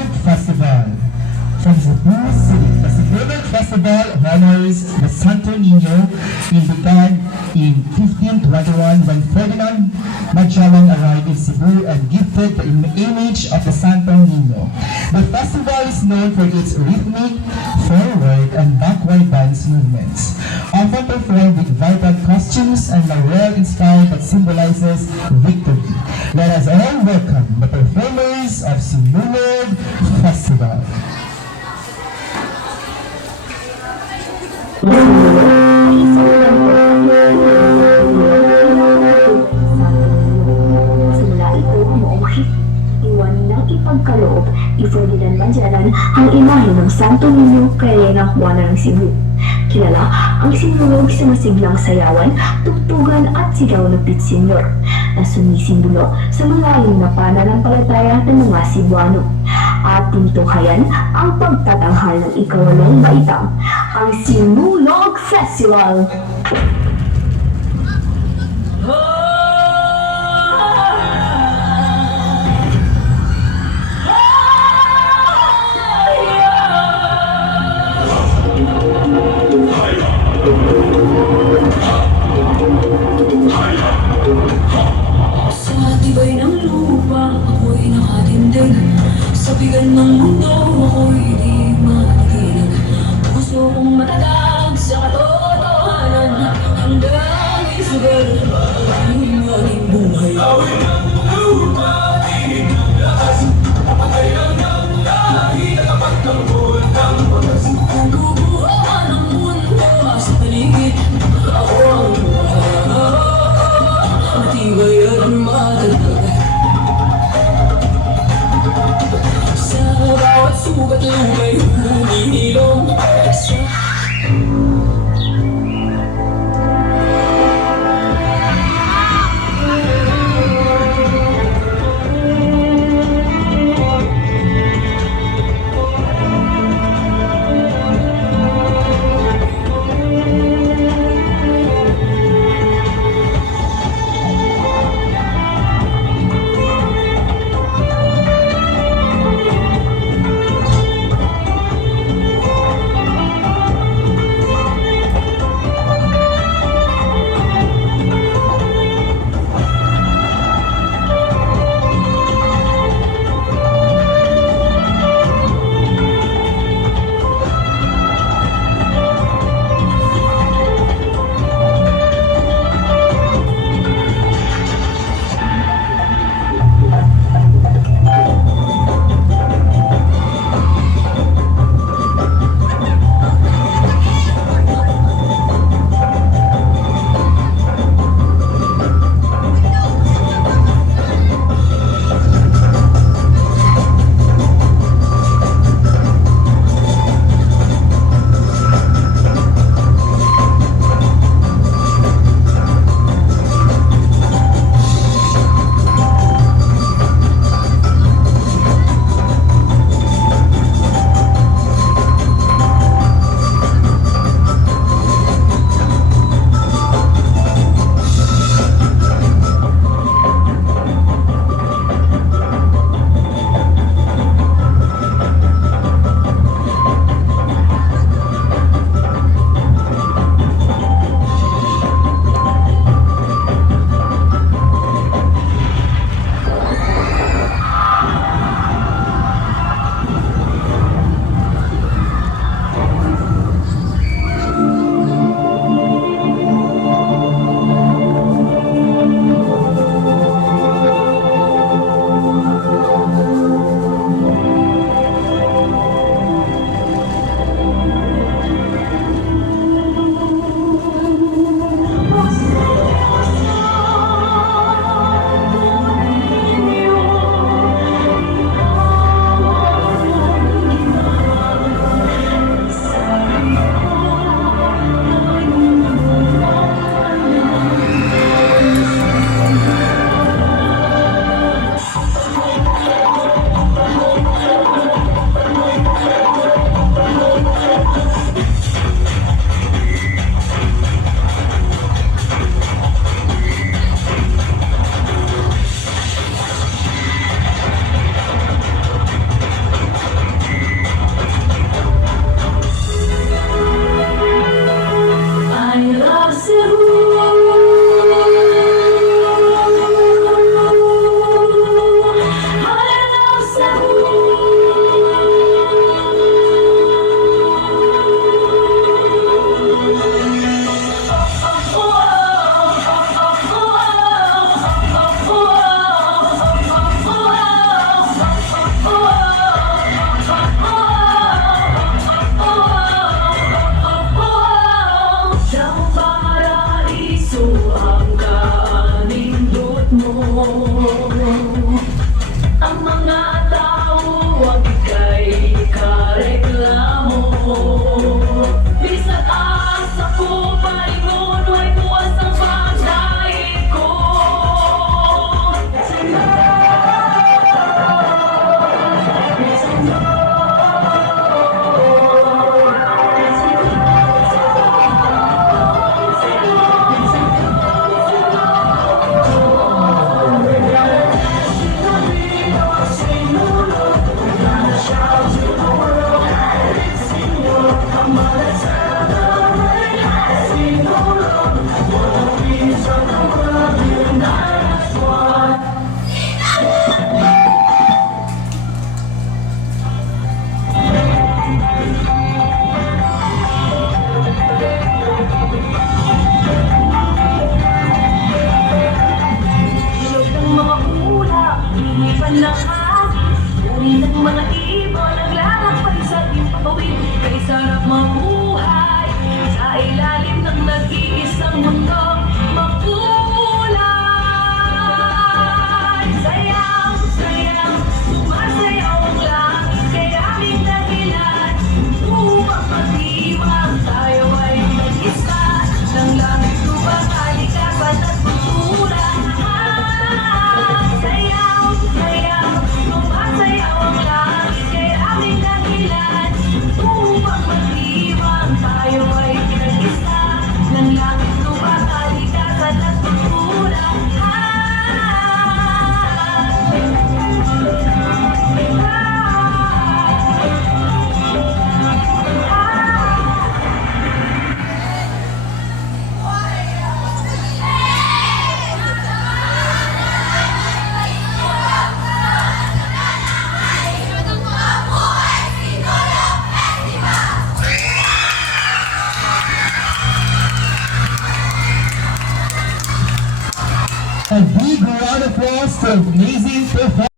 Sinulog Festival. From Cebu City, the Sinulog Festival honors the Santo Niño in began in 1521 when Ferdinand Magellan arrived in Cebu and gifted the image of the Santo Niño. The festival is known for its rhythmic, forward, and backward dance movements, often performed with vibrant costumes and laurel style that symbolizes victory. Let us all welcome the performers of Sinulog Festival. Simula ito noong iwan ng ipagkaloob ni Ferdinand Magellan ang imahe ng Santo Niño kay Reina Juana ng Cebu. Kilala ang sinulog sa masiglang sayawan, tugtugan at sigaw ng pitsenyor na sumisimbolo sa malalim na pananampalataya ng mga Cebuano. Ating tunghayan ang pagtatanghal ng ikawalong baitang, ang Sinulog Festival. Sa tibay ng lupa, ako'y nakatindig. Sa bigan ng mundo, ako'y di matitinag. Puso kong matatag sa katotohanan, hanggang isugal ang aking buhay. Awin ng lupa, tingin ng lakas, kapatayan ng lahi, nakapagtanggol ng pag-asip. Kung guguhaan ang mundo sa paligid, ako ang buhay. Matibay at matatag. Sa bawat sugat lumay humihilom sa mga ibon naglalakbay sa himpapawid. Kay sarap mabuhay sa ilalim ng nag-iisang mundong makulay. Sayaw, sayaw, sumasayaw ang langit, kay aming dahilan upang magdiwang. Tayo ay nag-isa ng langit, lupa, kalikasan at kultura. Sayaw, sayaw, sumasayaw ang langit, kay aming dahilan upang magdiwang. Tayo ay nag-isa ng langit, lupa, kalikasan at kultura. A big round of applause for amazing performance.